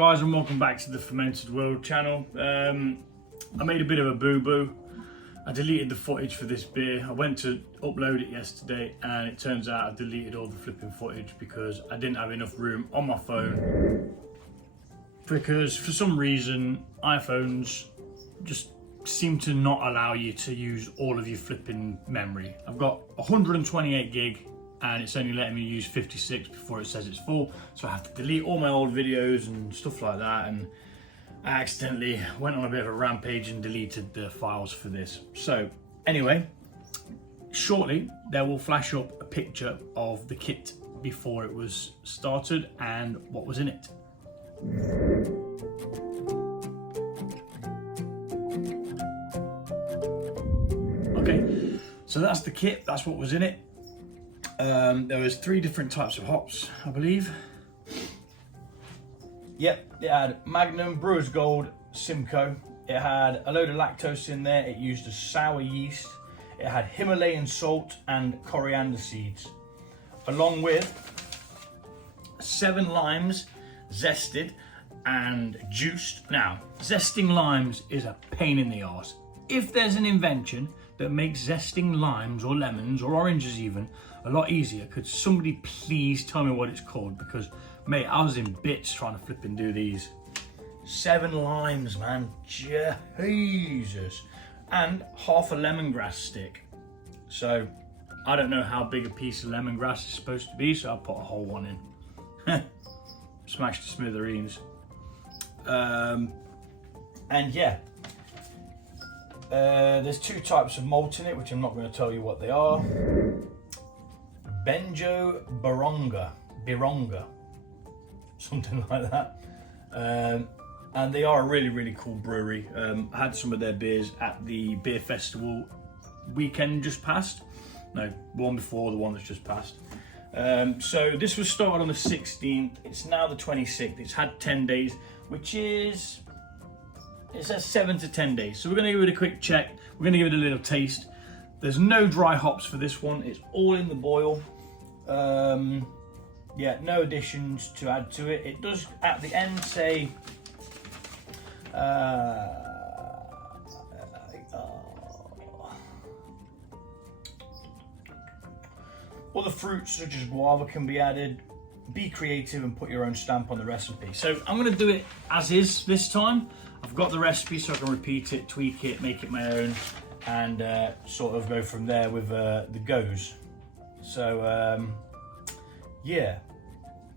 guys, and welcome back to the Fermented World channel. I made a bit of a boo-boo. I deleted the footage for this beer. I went to upload it yesterday and it turns out I deleted all the flipping footage because I didn't have enough room on my phone. Because for some reason, iPhones just seem to not allow you to use all of your flipping memory. I've got 128 gig and it's only letting me use 56 before it says it's full. So I have to delete all my old videos and stuff like that. And I accidentally went on a bit of a rampage and deleted the files for this. So anyway, shortly there will flash up a picture of the kit before it was started and what was in it. Okay, so that's the kit, that's what was in it. There was 3 different types of hops, I believe. Yep, it had Magnum, Brewer's Gold, Simcoe. It had a load of lactose in there. It used a sour yeast. It had Himalayan salt and coriander seeds, along with 7 limes zested and juiced. Now, zesting limes is a pain in the arse. If there's an invention that makes zesting limes or lemons or oranges even a lot easier, could somebody please tell me what it's called? Because mate, I was in bits trying to flip and do these. 7 limes, man, Jesus. And half a lemongrass stick. So I don't know how big a piece of lemongrass is supposed to be, so I put a whole one in. Smashed to smithereens. And yeah, there's 2 types of malt in it, which I'm not going to tell you what they are. Benjo Bironga, something like that. And they are a really cool brewery. I had some of their beers at the beer festival weekend just passed. No, one before the one that's just passed. So this was started on the 16th. It's now the 26th. It's had 10 days, which is, it says 7 to 10 days. So we're going to give it a quick check. We're going to give it a little taste. There's no dry hops for this one. It's all in the boil. Yeah, no additions to add to it. It does at the end say other fruits such as guava can be added. Be creative and put your own stamp on the recipe. So I'm going to do it as is this time. I've got the recipe so I can repeat it, tweak it, make it my own, and sort of go from there with the Gose. So yeah,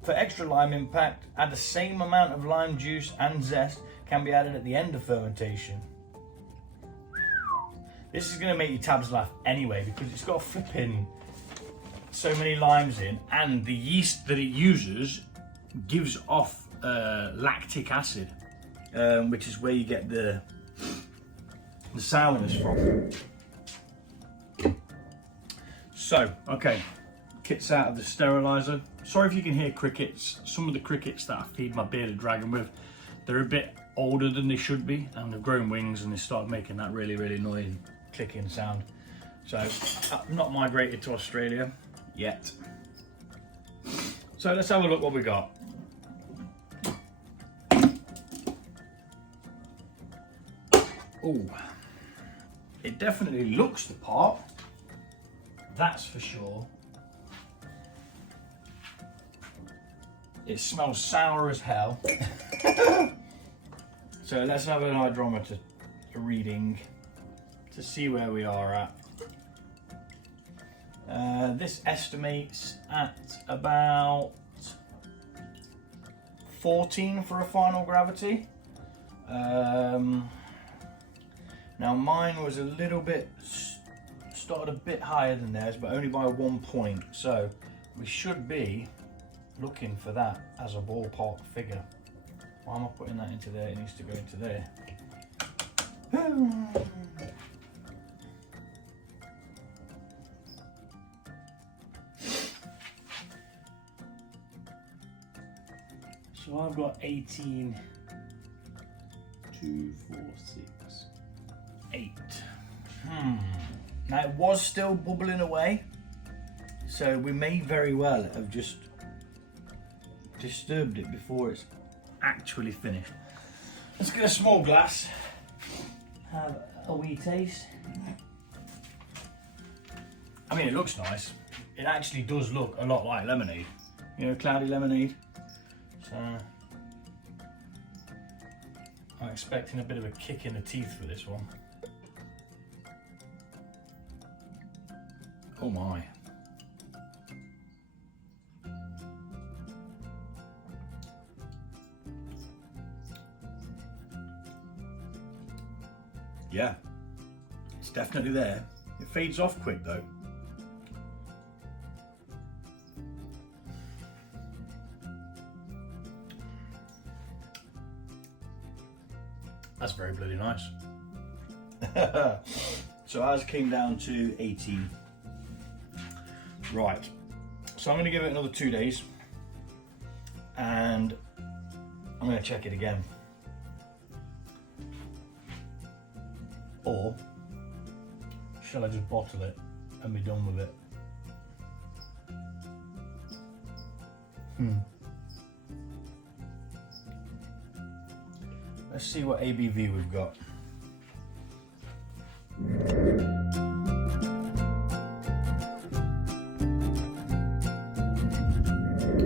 for extra lime impact, add the same amount of lime juice and zest can be added at the end of fermentation. This is going to make your tabs laugh anyway because it's got flipping so many limes in, and the yeast that it uses gives off lactic acid, which is where you get the sourness from. So, okay, kit's out of the sterilizer. Sorry if you can hear crickets. Some of the crickets that I feed my bearded dragon with, they're a bit older than they should be, and they've grown wings and they start making that really annoying clicking sound. So, I've not migrated to Australia yet. So let's have a look what we got. Oh, it definitely looks the part, that's for sure. It smells sour as hell. So let's have an hydrometer reading to see where we are at. This estimates at about 14 for a final gravity. Now mine was a little bit, started a bit higher than theirs, but only by 1 point. So we should be looking for that as a ballpark figure. Why am I putting that into there? It needs to go into there. So I've got 18, 2, 4, 6, 8. Now it was still bubbling away, so we may very well have just disturbed it before it's actually finished. Let's get a small glass, have a wee taste. I mean, it looks nice. It actually does look a lot like lemonade. You know, cloudy lemonade. So I'm expecting a bit of a kick in the teeth for this one. Oh my. Yeah, it's definitely there. It fades off quick though. That's very bloody nice. So ours came down to 18. Right, so I'm going to give it another 2 days and I'm going to check it again. Or shall I just bottle it and be done with it? Let's see what ABV we've got.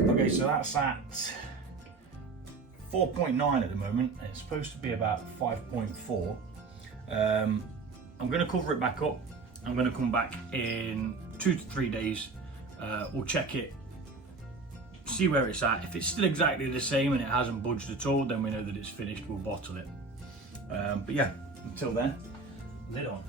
Okay, so that's at 4.9 at the moment. It's supposed to be about 5.4. I'm going to cover it back up. I'm going to come back in 2 to 3 days. We'll check it, see where it's at. If it's still exactly the same and it hasn't budged at all, then we know that it's finished. We'll bottle it. But yeah, until then, lid on.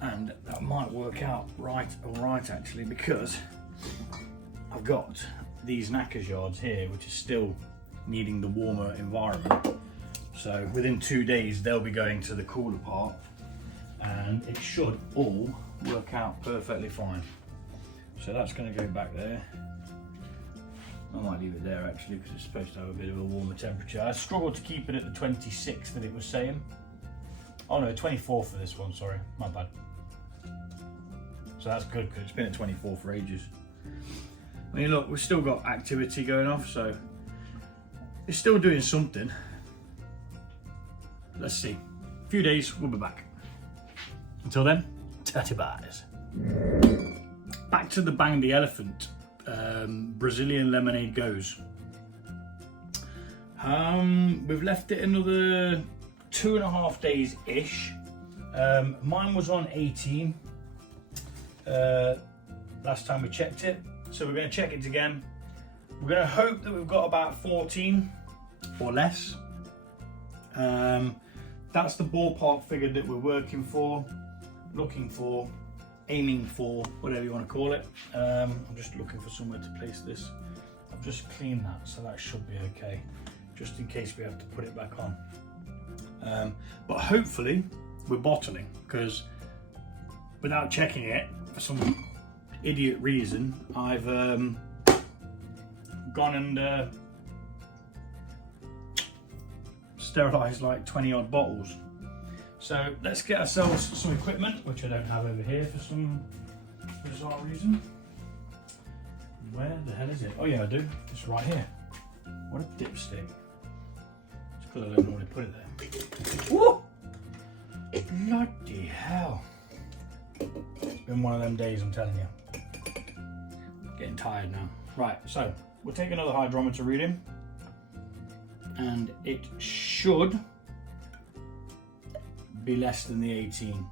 And that might work out right, all right actually, because I've got these knackers yards here, which is still needing the warmer environment. So within 2 days they'll be going to the cooler part and it should all work out perfectly fine. So that's going to go back there. I might leave it there actually because it's supposed to have a bit of a warmer temperature. I struggled to keep it at the 26 that it was saying. Oh no, 24 for this one, sorry, my bad. So that's good because it's been at 24 for ages. I mean look, we've still got activity going off, so it's still doing something. Let's see. A few days, we'll be back. Until then, tatty buys. Back to the Bang the Elephant Brazilian lemonade Gose. We've left it another 2.5 days ish. Mine was on 18 last time we checked it, so we're going to check it again. We're going to hope that we've got about 14 or less. That's the ballpark figure that we're working for, looking for, aiming for, whatever you want to call it. I'm just looking for somewhere to place this. I've just cleaned that, so that should be okay, just in case we have to put it back on. But hopefully we're bottling, because without checking it, for some idiot reason, I've gone and sterilised like 20 odd bottles. So let's get ourselves some equipment, which I don't have over here for some bizarre reason. Where the hell is it? Oh yeah, I do. It's right here. What a dipstick. It's because I don't normally put it there. Woo! Bloody hell. It's been one of them days, I'm telling you. Getting tired now. Right, so we'll take another hydrometer reading and it should be less than the 18.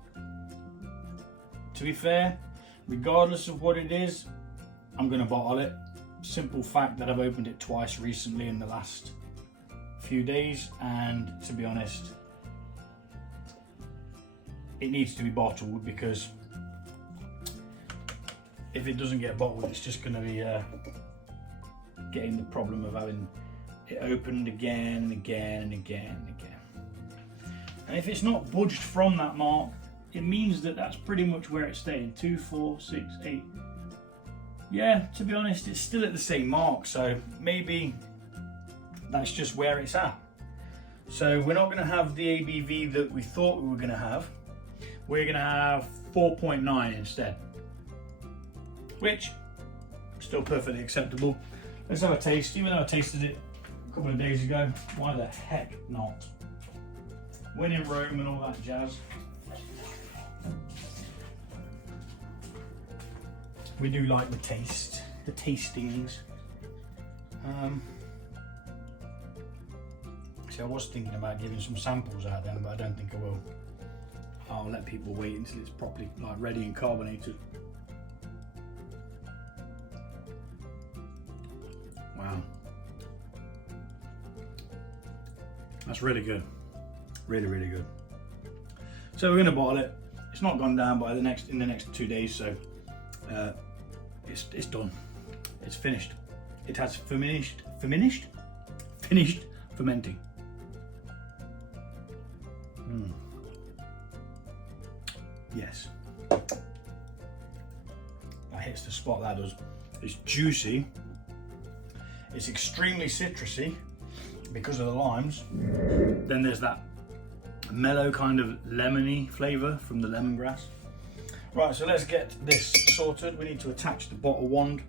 To be fair, regardless of what it is, I'm going to bottle it. Simple fact that I've opened it twice recently in the last few days, and to be honest, it needs to be bottled, because if it doesn't get bottled, it's just going to be getting the problem of having it opened again and again and again and again. And if it's not budged from that mark, it means that that's pretty much where it's staying. 2, 4, 6, 8. Yeah, to be honest, it's still at the same mark, so maybe that's just where it's at. So we're not going to have the ABV that we thought we were going to have. We're going to have 4.9 instead, which still perfectly acceptable. Let's have a taste, even though I tasted it a couple of days ago. Why the heck not? When in Rome and all that jazz. We do like the taste, the tastings. See, I was thinking about giving some samples out then, but I don't think I will. I'll let people wait until it's properly like ready and carbonated. Wow, that's really good. Really, really good. So we're going to bottle it. It's not gone down by in the next 2 days, so it's done. It's finished. It has finished fermenting. Yes, that hits the spot. That does. It's juicy. It's extremely citrusy because of the limes. Then there's that mellow kind of lemony flavour from the lemongrass. Right, so let's get this sorted. We need to attach the bottle wand.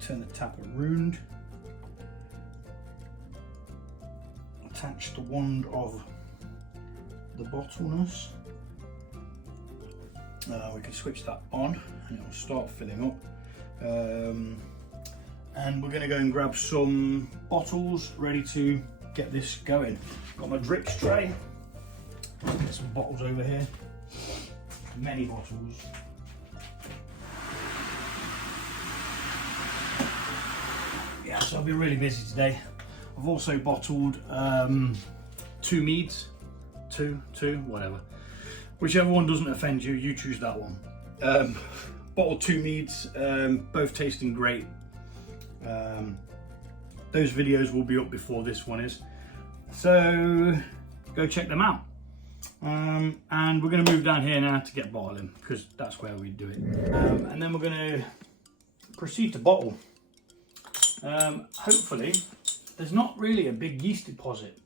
Turn the tap around. Attach the wand of the bottleness. We can switch that on and it will start filling up. And we're going to go and grab some bottles ready to get this going. Got my drips tray. Get some bottles over here. Many bottles. Yeah, so I'll be really busy today. I've also bottled 2 meads, two, whatever. Whichever one doesn't offend you, you choose that one. Bottled 2 meads, both tasting great. Those videos will be up before this one is, so go check them out. And we're going to move down here now to get bottling because that's where we do it. And then we're going to proceed to bottle. Hopefully there's not really a big yeast deposit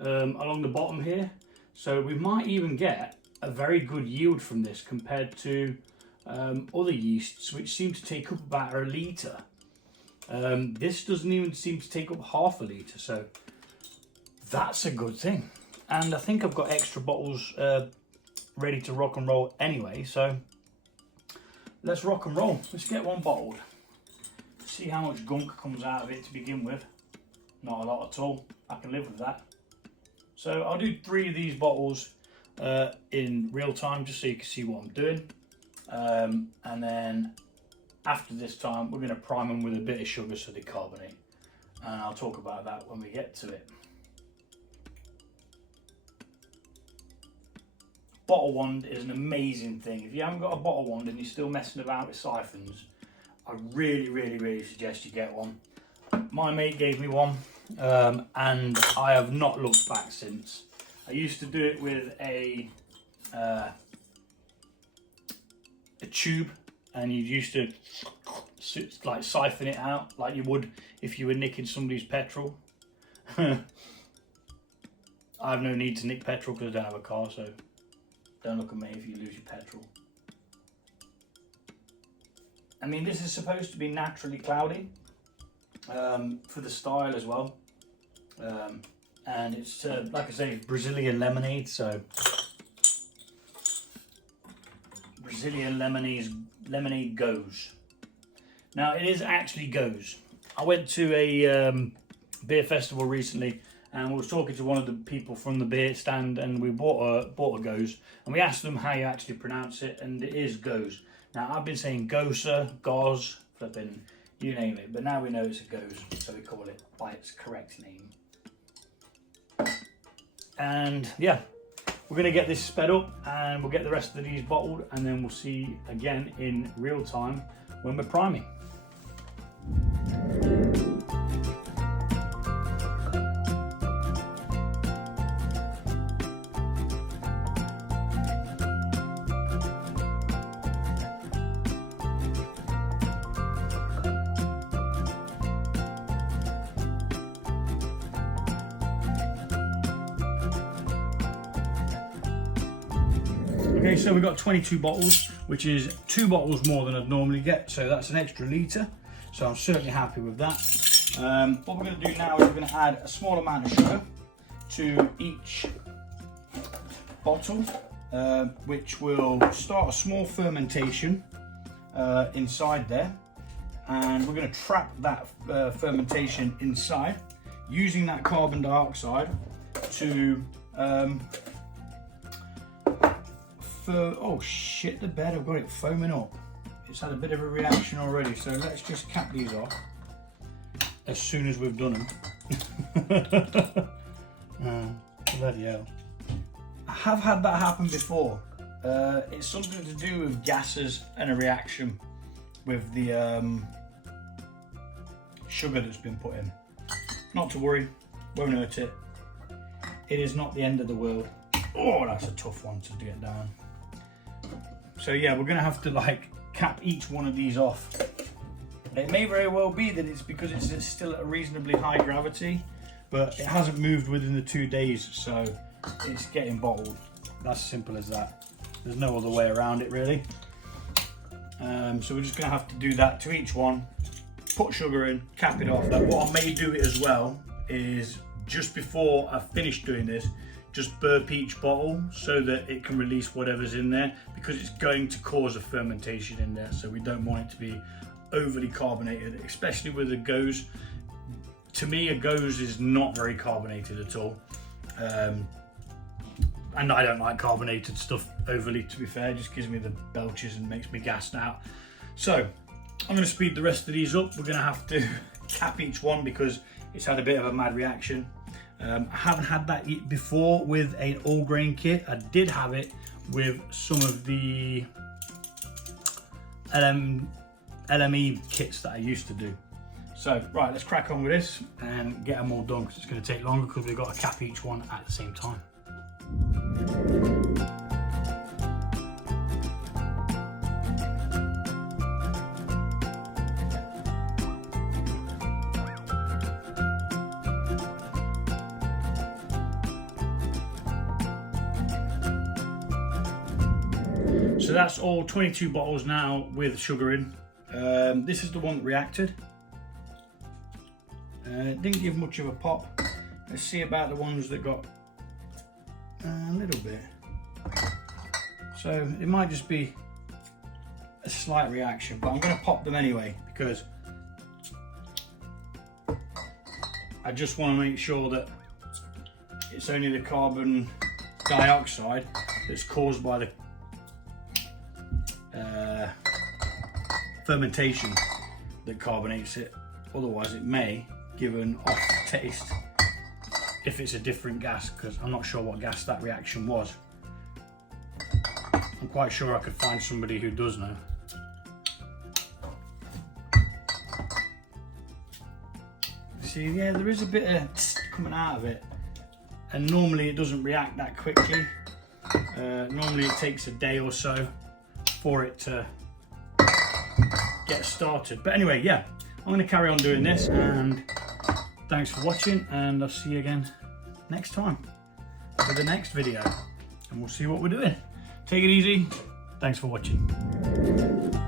along the bottom here, so we might even get a very good yield from this compared to other yeasts which seem to take up about a litre. This doesn't even seem to take up half a litre, so that's a good thing. And I think I've got extra bottles ready to rock and roll anyway, so let's rock and roll. Let's get one bottled. See how much gunk comes out of it to begin with. Not a lot at all. I can live with that. So I'll do 3 of these bottles in real time just so you can see what I'm doing. And then after this time, we're going to prime them with a bit of sugar so they carbonate. And I'll talk about that when we get to it. Bottle wand is an amazing thing. If you haven't got a bottle wand and you're still messing about with siphons, I really suggest you get one. My mate gave me one, and I have not looked back since. I used to do it with a tube, and you used to like siphon it out like you would if you were nicking somebody's petrol. I have no need to nick petrol because I don't have a car, so don't look at me if you lose your petrol. I mean, this is supposed to be naturally cloudy for the style as well. And it's, like I say, Brazilian lemonade, so Brazilian lemonade Gose. Now, it is actually Gose. I went to a beer festival recently and we was talking to one of the people from the beer stand, and we bought a Gose, and we asked them how you actually pronounce it, and it is Gose. Now, I've been saying Gose, flipping, you name it, but now we know it's a Gose, so we call it by its correct name. And yeah, we're going to get this sped up and we'll get the rest of these bottled, and then we'll see again in real time when we're priming. Okay, so we've got 22 bottles. which is 2 bottles more than I'd normally get. So that's an extra litre. So I'm certainly happy with that. What we're going to do now is we're going to add a small amount of sugar to each bottle, which will start a small fermentation inside there. And we're going to trap that fermentation inside using that carbon dioxide to oh shit the bed, I've got it foaming up. It's had a bit of a reaction already, so let's just cap these off as soon as we've done them. Bloody hell. I have had that happen before. It's something to do with gases and a reaction with the sugar that's been put in. Not to worry, won't hurt it. It is not the end of the world. Oh, that's a tough one to get down. So yeah, we're gonna have to like cap each one of these off. It may very well be that it's because it's still at a reasonably high gravity, but it hasn't moved within the 2 days, so it's getting bottled. That's as simple as that. There's no other way around it really. So we're just gonna have to do that to each one, put sugar in, cap it off. What I may do it as well is just before I finish doing this, just burp each bottle so that it can release whatever's in there, because it's going to cause a fermentation in there, so we don't want it to be overly carbonated, especially with a Gose. To me, a Gose is not very carbonated at all. And I don't like carbonated stuff overly, to be fair. It just gives me the belches and makes me gassed out. So I'm going to speed the rest of these up. We're going to have to cap each one because it's had a bit of a mad reaction. I haven't had that before with an all grain kit. I did have it with some of the LME kits that I used to do. So right, let's crack on with this and get them all done, because it's going to take longer because we've got to cap each one at the same time. So that's all 22 bottles now with sugar in. This is the one that reacted. Didn't give much of a pop. Let's see about the ones that got a little bit. So it might just be a slight reaction, but I'm going to pop them anyway because I just want to make sure that it's only the carbon dioxide that's caused by the fermentation that carbonates it. Otherwise it may give an off taste if it's a different gas, because I'm not sure what gas that reaction was. I'm quite sure I could find somebody who does know. See, yeah, there is a bit of coming out of it, and normally it doesn't react that quickly. Normally it takes a day or so for it to get started. But anyway, yeah, I'm going to carry on doing this, and thanks for watching, and I'll see you again next time for the next video, and we'll see what we're doing. Take it easy. Thanks for watching.